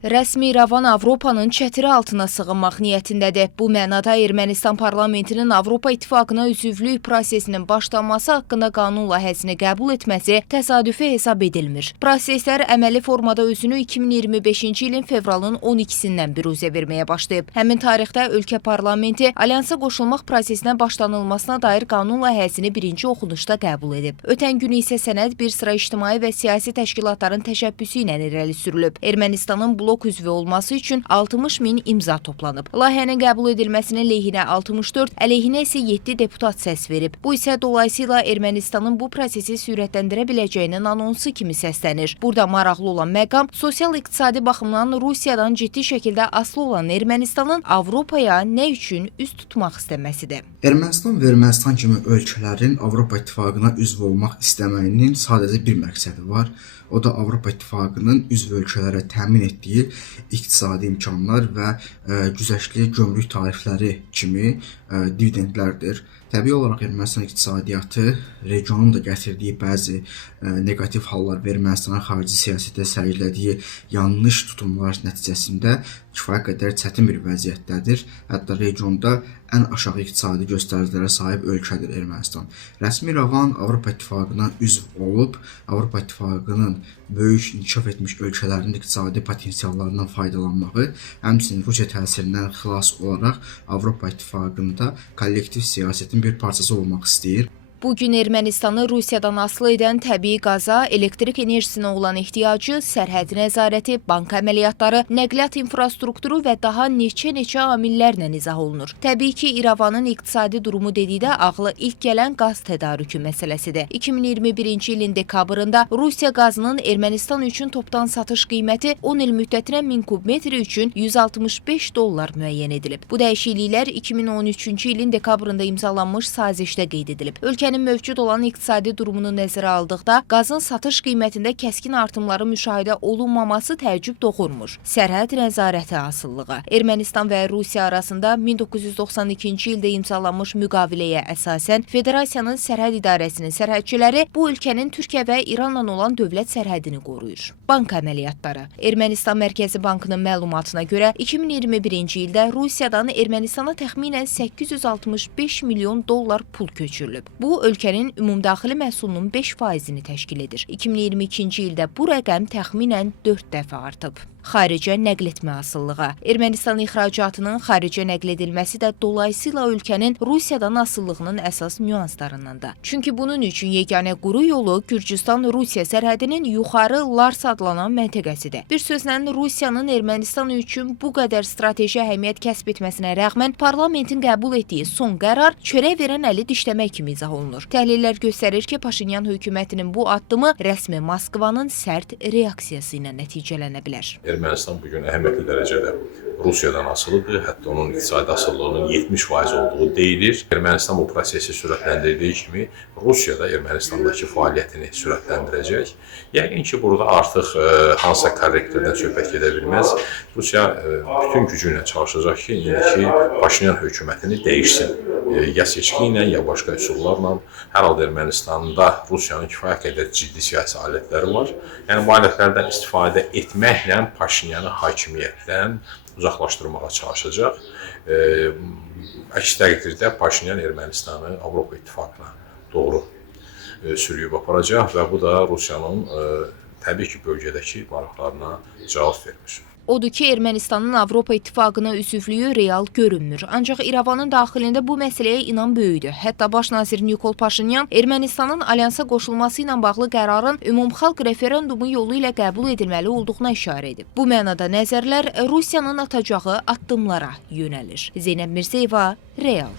Rəsmi İrəvan Avropanın çətiri altına sığınmaq niyyətindədir. Bu mənada Ermənistan parlamentinin Avropa İttifaqına üzvlük prosesinin başlanması haqqında qanun layihəsini qəbul etməsi təsadüfi hesab edilmir. Proseslər əməli formada özünü 2025-ci ilin fevralın 12-sindən büruzə verməyə başlayıb. Həmin tarixdə ölkə parlamenti alyansa qoşulmaq prosesinə başlanılmasına dair qanun layihəsini birinci oxunuşda qəbul edib. Ötən gün isə sənəd bir sıra ictimai və siyasi təşkilatların təşəbbüsü ilə irəli sürülüb. Ermənistanın blok üzvü olması üçün 60 min imza toplanıb. Layihənin qəbul edilməsinin lehinə 64, əleyhinə isə 7 deputat səs verib. Bu isə dolayısıyla Ermənistanın bu prosesi sürətləndirə biləcəyinin anonsu kimi səslənir. Burada maraqlı olan məqam sosial-iqtisadi baxımdan Rusiyadan ciddi şəkildə asılı olan Ermənistanın Avropaya nə üçün üz tutmaq istəməsidir. Ermənistan və Ermənistan kimi ölkələrin Avropa İttifaqına üzv olmaq istəməyinin sadəcə bir məqsədi var. O da Avropa İttifaqının üzv ölkələrə təmin etdiyi iqtisadi imkanlar və güzəştli gömrük tarifləri kimi dividendlərdir. Təbii olaraq Ermənistan iqtisadiyyatı regionun da gətirdiyi bəzi negativ hallar və Ermənistanın xarici siyasətdə sərgilədiyi yanlış tutumlar nəticəsində kifayət qədər çətin bir vəziyyətdədir. Hətta regionda ən aşağı iqtisadi göstəricilərə sahib ölkədir Ermənistan. Rəsmi İrəvan Avropa İttifaqına üzv olub, Avropa İttifaqının böyük inkişaf etmiş ölkələrin iqtisadi potensiallarından faydalanmağı, həmçinin Rusiya təsirindən xilas olaraq Avropa İttifaqında kollektiv siyasətin bir parçası olmaq istəyir. Bugün Ermənistanı Rusiyadan asılı edən təbii qaza, elektrik enerjisinə olan ehtiyacı, sərhəd nəzarəti, bank əməliyyatları, nəqliyyat infrastrukturu və daha neçə amillərlə izah olunur. Təbii ki, İrəvanın iqtisadi durumu dedikdə ağla ilk gələn qaz tədarükü məsələsidir. 2021-ci ilin dekabrında Rusiya qazının Ermənistan üçün topdan satış qiyməti 10 il müddətinə 1000 kubmetri üçün $165 müəyyən edilib. Bu dəyişikliklər 2013-cü ilin dekabrında imzalanmış sazişdə qeyd edilib. Ölkənin mövcud olan iqtisadi durumunu nəzərə aldıqda qazın satış qiymətində kəskin artımları müşahidə olunmaması təəccüb doğurmur. Sərhəd nəzarəti asılılığı. Ermənistan və Rusiya arasında 1992-ci ildə imzalanmış müqaviləyə əsasən Federasiyanın sərhəd idarəsinin sərhədçiləri bu ölkənin Türkiyə və İranla olan dövlət sərhədini qoruyur. Bank əməliyyatları. Ermənistan Mərkəzi Bankının məlumatına görə 2021-ci ildə Rusiyadan Ermənistana təxminən $865 milyon pul köçürülüb. Bu, ölkənin ümumdaxili məhsulunun 5%-ni təşkil edir. 2022-ci ildə bu rəqəm təxminən 4 dəfə artıb. Xaricə nəql etmə asılılığı. Ermənistan ixracatının xaricə nəql edilməsi də dolayısıyla ölkənin Rusiyadan asıllığının əsas nüanslarındandır. Çünki bunun üçün yeganə quru yolu Gürcüstan-Rusiya sərhədinin yuxarı Lars adlanan məntəqəsidir. Bir sözlə Rusiyanın Ermənistan üçün bu qədər strateji əhəmiyyət kəsb etməsinə rəğmən parlamentin qəbul etdiyi son qərar çörək verən əli dişləmək kimi izah olunur. Təhlillər göstərir ki, Paşinyan hökumətinin bu addımı rəsmi Moskvanın sərt reaksiyası ilə nəticələnə bilər. Ermənistan bugün əhəmiyyətli dərəcədə Rusiyadan asılıdır. Hətta onun iqtisadi asıllığının 70% olduğu deyilir. Ermənistan bu prosesi sürətləndirdiyi kimi Rusiya da Ermənistandakı fəaliyyətini sürətləndirəcək. Yəqin ki, burada artıq hansısa korrektordan söhbət gedə bilməz. Rusiya bütün gücü ilə çalışacaq ki, indiki Paşinyan hökumətini dəyişsin. Ya seçki ilə, ya başqa üsullarla. Hər halda Ermənistanda Rusiyanın kifayət qədər ciddi siyasi alətləri var. Yəni, bu alətlərdən istifadə etməklə Paşinyanı hakimiyyətdən uzaqlaşdırmağa çalışacaq. Əks təqdirdə Paşinyan Ermənistanı Avropa İttifaqına doğru sürüyüb aparacaq və bu da Rusiyanın təbii ki, bölgədəki maraqlarına cavab vermiş. Odur ki, Ermənistanın Avropa İttifaqına üzvlüyü real görünmür. Ancaq İrəvanın daxilində bu məsələyə inam böyüdür. Hətta baş nazir Nikol Paşinyan Ermənistanın alyansa qoşulması ilə bağlı qərarın ümumxalq referendumu yolu ilə qəbul edilməli olduğuna işarə edib. Bu mənada nəzərlər Rusiyanın atacağı addımlara yönəlir. Zeynəb Mirzəyeva, Real.